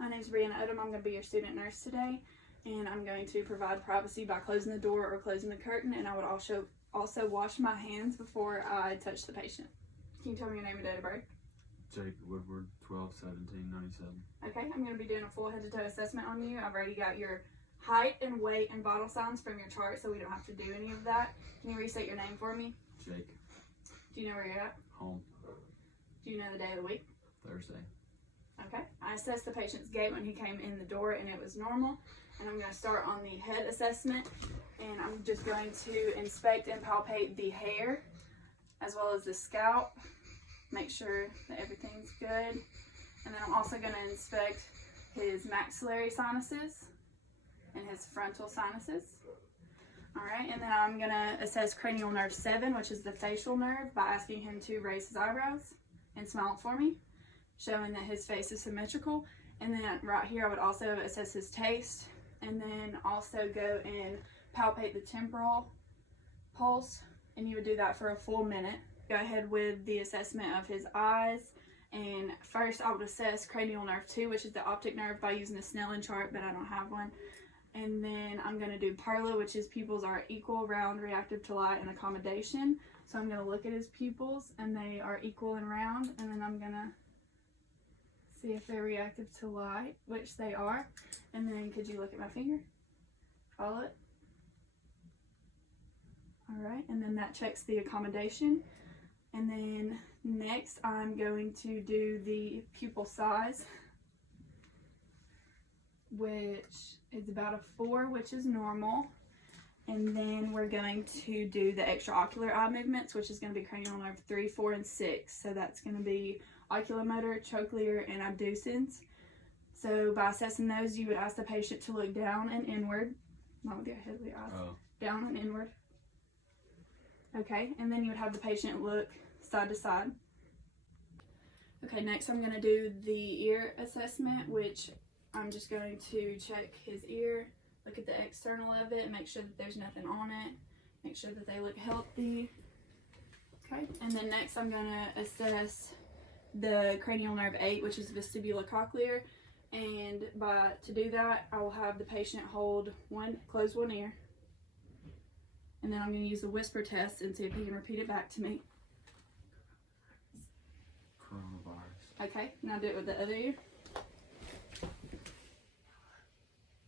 My name is Brianna Odom. I'm going to be your student nurse today, and I'm going to provide privacy by closing the door or closing the curtain, and I would also wash my hands before I touch the patient. Can you tell me your name and date of birth? Jake Woodward, 12/17/97. Okay, I'm going to be doing a full head-to-toe assessment on you. I've already got your height and weight and vital signs from your chart, so we don't have to do any of that. Can you restate your name for me? Jake. Do you know where you're at? Home. Do you know the day of the week? Thursday. Okay. I assessed the patient's gait when he came in the door and it was normal. And I'm going to start on the head assessment, and I'm just going to inspect and palpate the hair as well as the scalp. Make sure that everything's good. And then I'm also going to inspect his maxillary sinuses and his frontal sinuses. Alright, and then I'm going to assess cranial nerve 7, which is the facial nerve, by asking him to raise his eyebrows and smile for me, showing that his face is symmetrical. And then right here I would also assess his taste, and then also go and palpate the temporal pulse, and you would do that for a full minute. Go ahead with the assessment of his eyes, and first I would assess cranial nerve 2, which is the optic nerve, by using the Snellen chart, but I don't have one. And then I'm going to do PERLA, which is pupils are equal, round, reactive to light, and accommodation. So I'm going to look at his pupils, and they are equal and round, and then I'm going to see if they're reactive to light, which they are. And then could you look at my finger? Follow it. Alright, and then that checks the accommodation. And then next I'm going to do the pupil size, which is about a 4, which is normal. And then we're going to do the extraocular eye movements, which is going to be cranial nerve 3, 4, and 6. So that's going to be oculomotor, trochlear, and abducens. So by assessing those, you would ask the patient to look down and inward, not with your head, with your eyes, down and inward. Okay, and then you would have the patient look side to side. Okay, next I'm going to do the ear assessment, which I'm just going to check his ear, look at the external of it, and make sure that there's nothing on it, make sure that they look healthy. Okay, and then next I'm going to assess the cranial nerve 8, which is vestibulocochlear, and to do that I will have the patient close one ear, and then I'm going to use the whisper test and see if he can repeat it back to me. Coronavirus. Okay, now do it with the other ear.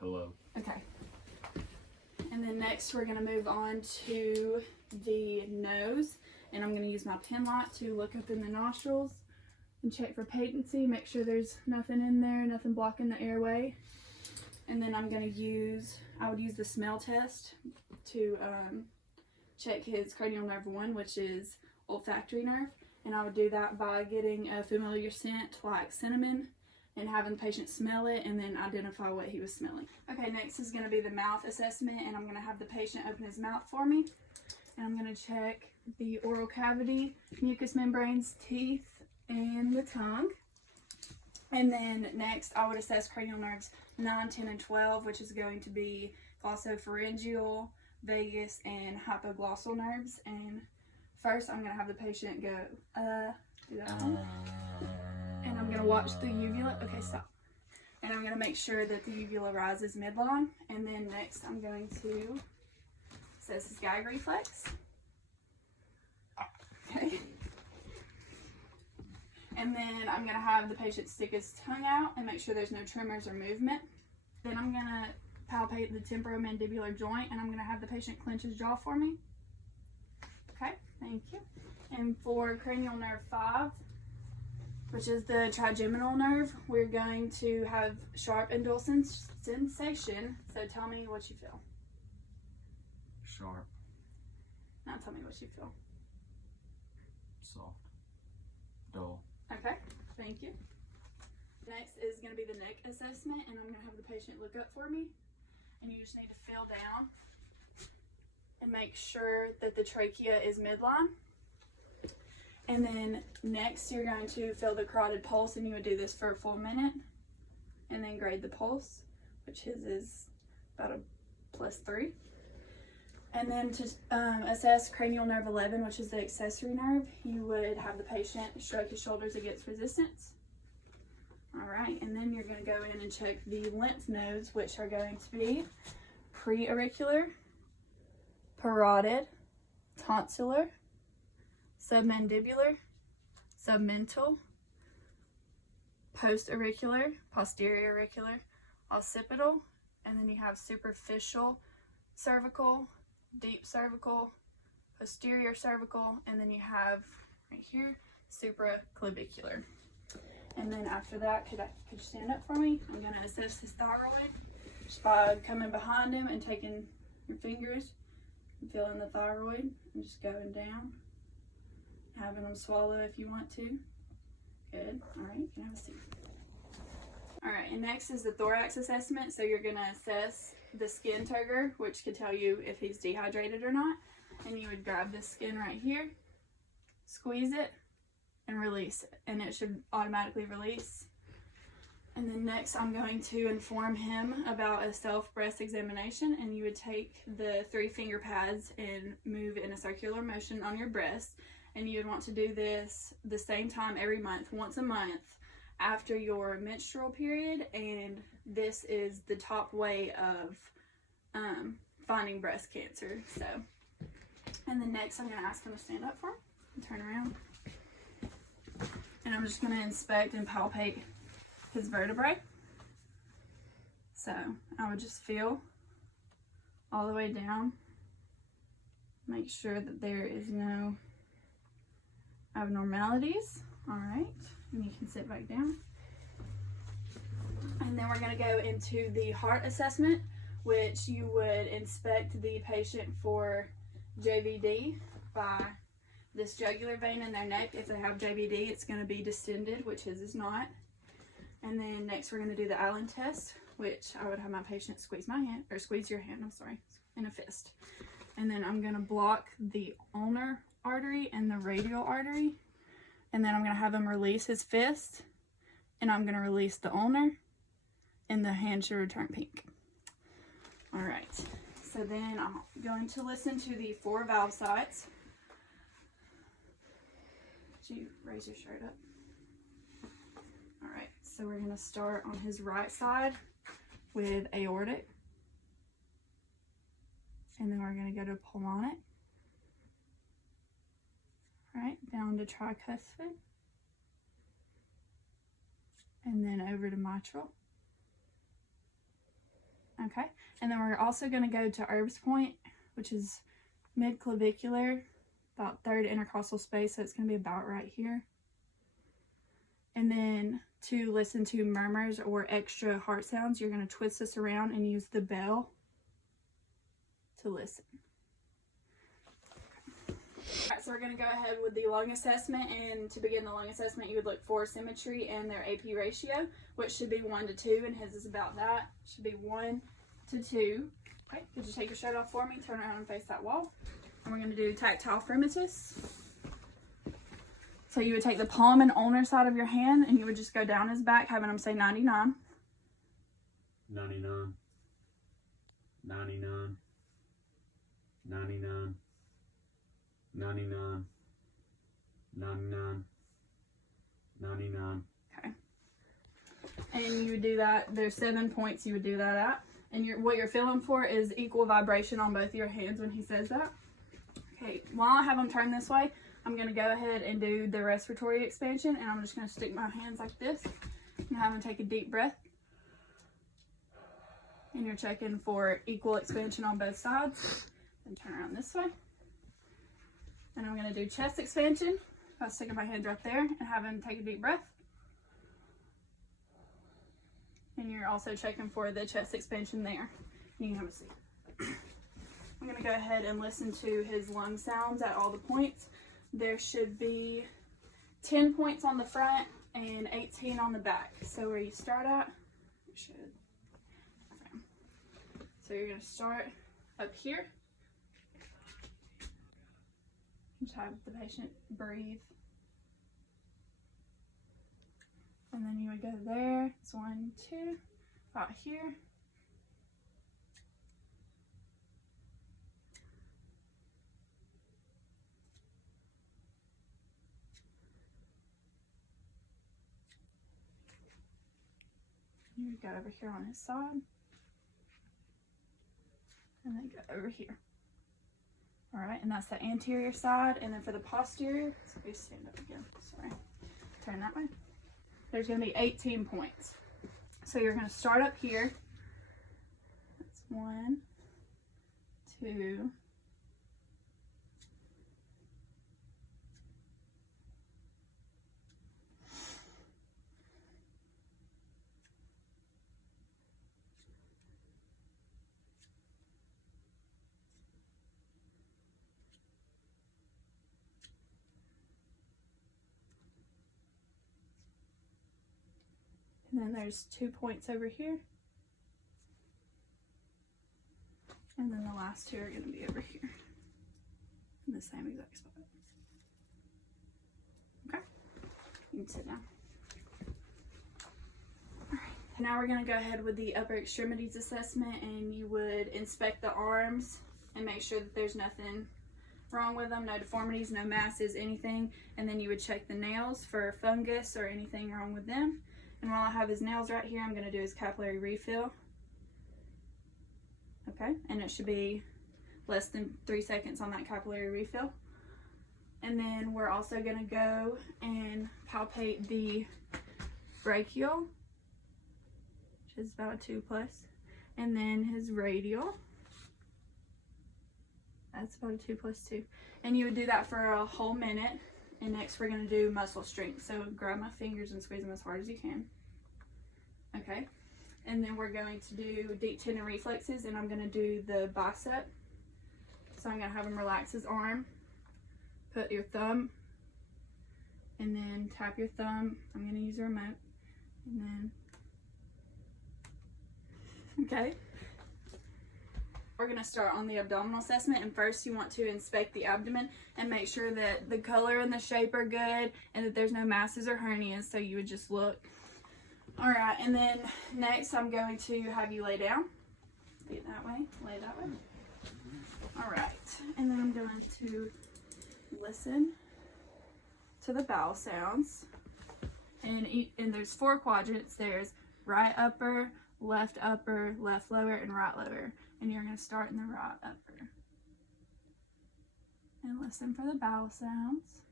Hello. Okay. And then next we're going to move on to the nose, and I'm going to use my pen light to look up in the nostrils and check for patency, make sure there's nothing in there, nothing blocking the airway. And then I would use the smell test to check his cranial nerve 1, which is olfactory nerve. And I would do that by getting a familiar scent like cinnamon and having the patient smell it and then identify what he was smelling. Okay, next is going to be the mouth assessment, and I'm going to have the patient open his mouth for me. And I'm going to check the oral cavity, mucous membranes, teeth, and the tongue. And then next I would assess cranial nerves 9, 10, and 12, which is going to be glossopharyngeal, vagus, and hypoglossal nerves. And first I'm going to have the patient go, do that one. And I'm going to watch the uvula. Okay, stop. And I'm going to make sure that the uvula rises midline. And then next I'm going to assess his gag reflex. Okay. And then I'm going to have the patient stick his tongue out and make sure there's no tremors or movement. Then I'm going to palpate the temporomandibular joint, and I'm going to have the patient clench his jaw for me. Okay, thank you. And for cranial nerve 5, which is the trigeminal nerve, we're going to have sharp and dull sensation. So tell me what you feel. Sharp. Now tell me what you feel. Soft. Dull. Okay, thank you. Next is going to be the neck assessment, and I'm going to have the patient look up for me. And you just need to feel down and make sure that the trachea is midline. And then next you're going to feel the carotid pulse, and you would do this for a full minute. And then grade the pulse, which his is about a +3. And then to assess cranial nerve 11, which is the accessory nerve, you would have the patient shrug his shoulders against resistance. All right, and then you're going to go in and check the lymph nodes, which are going to be preauricular, parotid, tonsillar, submandibular, submental, postauricular, posterior auricular, occipital, and then you have superficial cervical, deep cervical, posterior cervical, and then you have right here supraclavicular. And then after that, could you stand up for me? I'm going to assess his thyroid just by coming behind him and taking your fingers and feeling the thyroid and just going down, having him swallow if you want to. Good. All right, you can have a seat. All right, and next is the thorax assessment. So you're going to assess the skin turgor, which could tell you if he's dehydrated or not. And you would grab this skin right here, squeeze it, and release it, and it should automatically release. And then next I'm going to inform him about a self breast examination, and you would take the 3 finger pads and move in a circular motion on your breast, and you would want to do this the same time every month, once a month after your menstrual period, and this is the top way of finding breast cancer. So, and then next I'm going to ask him to stand up for me and turn around. And I'm just going to inspect and palpate his vertebrae. So I would just feel all the way down. Make sure that there is no abnormalities. All right, and you can sit back down. And then we're going to go into the heart assessment, which you would inspect the patient for JVD by this jugular vein in their neck. If they have JVD, it's going to be distended, which his is not. And then next we're going to do the Allen test, which I would have my patient squeeze my hand, or squeeze your hand, I'm sorry, in a fist. And then I'm going to block the ulnar artery and the radial artery. And then I'm going to have him release his fist, and I'm going to release the ulnar, and the hand should return pink. All right, so then I'm going to listen to the 4 valve sites. Could you raise your shirt up? All right, so we're going to start on his right side with aortic. And then we're going to go to pulmonic. All right, down to tricuspid. And then over to mitral. Okay, and then we're also going to go to Erb's point, which is mid-clavicular, about 3rd intercostal space, so it's going to be about right here. And then to listen to murmurs or extra heart sounds, you're going to twist this around and use the bell to listen. Alright, so we're going to go ahead with the lung assessment, and to begin the lung assessment you would look for symmetry and their AP ratio, which should be 1 to 2, and his is about that. Should be 1 to 2. Okay, could you take your shirt off for me, turn around and face that wall. And we're going to do tactile fremitus. So you would take the palm and ulnar side of your hand, and you would just go down his back, having him say 99. 99. 99. 99. 99. 99. 99. Okay. And you would do that, there's 7 points you would do that at. And what you're feeling for is equal vibration on both your hands when he says that. Okay, while I have him turn this way, I'm going to go ahead and do the respiratory expansion, and I'm just going to stick my hands like this and have him take a deep breath. And you're checking for equal expansion on both sides. Then turn around this way. And I'm going to do chest expansion by sticking my hands right there and have him take a deep breath. And you're also checking for the chest expansion there. You can have a seat. I'm going to go ahead and listen to his lung sounds at all the points. There should be 10 points on the front and 18 on the back. So where you start at, you should. Okay. So you're going to start up here. Just have the patient breathe. And then you would go there. It's 1, 2, about here. You would go over here on his side. And then go over here. Alright, and that's the anterior side. And then for the posterior, so we stand up again. Sorry. Turn that way. There's going to be 18 points. So you're going to start up here. That's 1, 2, and then there's 2 points over here. And then the last 2 are going to be over here in the same exact spot. Okay, you can sit down. Alright, now we're going to go ahead with the upper extremities assessment, and you would inspect the arms and make sure that there's nothing wrong with them, no deformities, no masses, anything. And then you would check the nails for fungus or anything wrong with them. And while I have his nails right here, I'm going to do his capillary refill. Okay, and it should be less than 3 seconds on that capillary refill. And then we're also going to go and palpate the brachial, which is about a 2+, and then his radial. That's about a 2+2. And you would do that for a whole minute. And next we're going to do muscle strength. So grab my fingers and squeeze them as hard as you can. Okay. And then we're going to do deep tendon reflexes, and I'm going to do the bicep. So I'm going to have him relax his arm. Put your thumb, and then tap your thumb. I'm going to use a remote. And then, okay. We're going to start on the abdominal assessment, and first you want to inspect the abdomen and make sure that the color and the shape are good and that there's no masses or hernias, so you would just look. Alright, and then next I'm going to have you lay down. Feet that way, lay that way. Alright, and then I'm going to listen to the bowel sounds. And there's 4 quadrants. There's right upper, left lower, and right lower. And you're going to start in the right upper. And listen for the bowel sounds.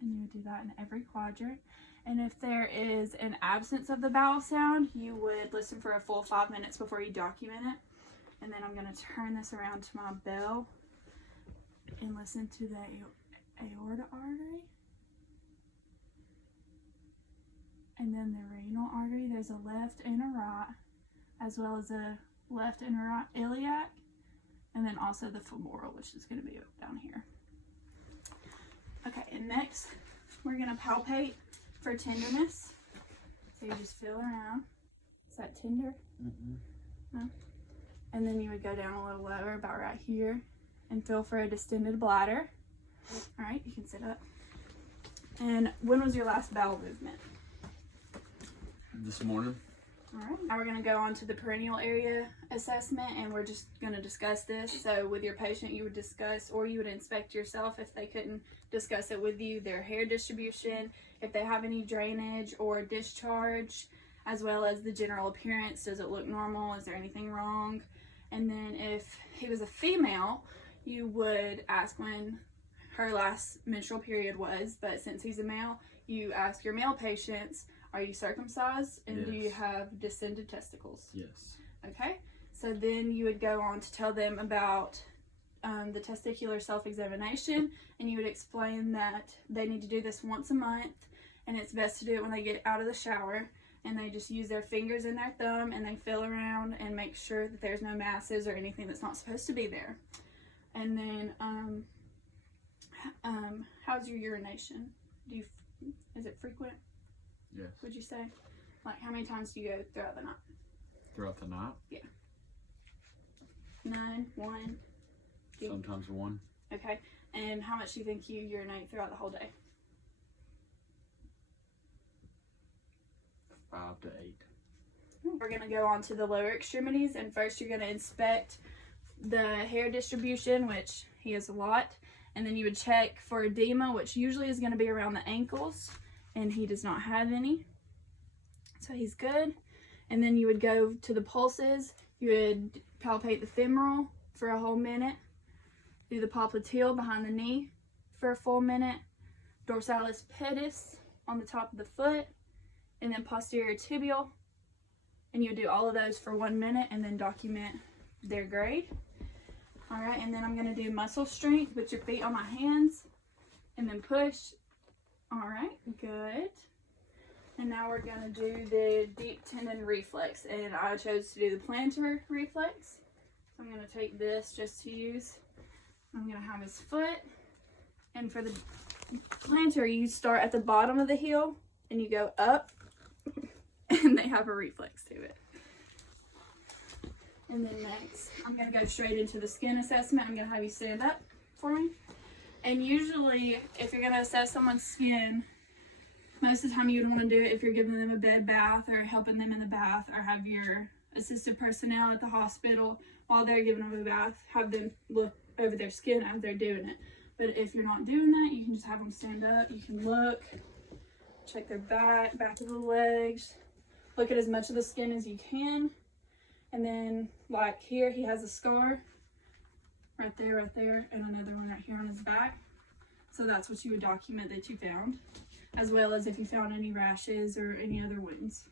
And you would do that in every quadrant. And if there is an absence of the bowel sound, you would listen for a full 5 minutes before you document it. And then I'm going to turn this around to my bell and listen to the aorta artery. And then the renal artery. There's a left and a right, as well as a left and right iliac, and then also the femoral, which is going to be down here. Okay, and next we're going to palpate for tenderness. So you just feel around. Is that tender? No? And then you would go down a little lower, about right here, and feel for a distended bladder. All right, you can sit up. And when was your last bowel movement? This morning. Alright, now we're going to go on to the perineal area assessment, and we're just going to discuss this. So with your patient, you would discuss, or you would inspect yourself if they couldn't discuss it with you, their hair distribution, if they have any drainage or discharge, as well as the general appearance. Does it look normal? Is there anything wrong? And then if he was a female, you would ask when her last menstrual period was, but since he's a male, you ask your male patients, are you circumcised, and Yes. do you have descended testicles? Yes. Okay, so then you would go on to tell them about the testicular self-examination, and you would explain that they need to do this once a month, and it's best to do it when they get out of the shower, and they just use their fingers and their thumb, and they feel around and make sure that there's no masses or anything that's not supposed to be there. And then, how's your urination? Is it frequent? Yes. Would you say? Like, how many times do you go throughout the night? Throughout the night? Yeah. 9, 1. Sometimes 1. Okay. And how much do you think you urinate throughout the whole day? 5 to 8. We're going to go on to the lower extremities, and first you're going to inspect the hair distribution, which he has a lot, and then you would check for edema, which usually is going to be around the ankles, and he does not have any, so he's good. And then you would go to the pulses. You would palpate the femoral for a whole minute. Do the popliteal behind the knee for a full minute. Dorsalis pedis on the top of the foot. And then posterior tibial. And you would do all of those for 1 minute and then document their grade. All right, and then I'm gonna do muscle strength. Put your feet on my hands and then push. All right, good. And now we're gonna do the deep tendon reflex, and I chose to do the plantar reflex. So I'm gonna take this just to use. I'm gonna have his foot, and for the plantar, you start at the bottom of the heel and you go up, and they have a reflex to it. And then next, I'm gonna go straight into the skin assessment. I'm gonna have you stand up for me. And usually, if you're gonna assess someone's skin, most of the time you would want to do it if you're giving them a bed bath or helping them in the bath, or have your assistant personnel at the hospital while they're giving them a bath, have them look over their skin as they're doing it. But if you're not doing that, you can just have them stand up. You can look, check their back of the legs, look at as much of the skin as you can. And then like here, he has a scar right there, and another one right here on his back. So that's what you would document that you found, as well as if you found any rashes or any other wounds.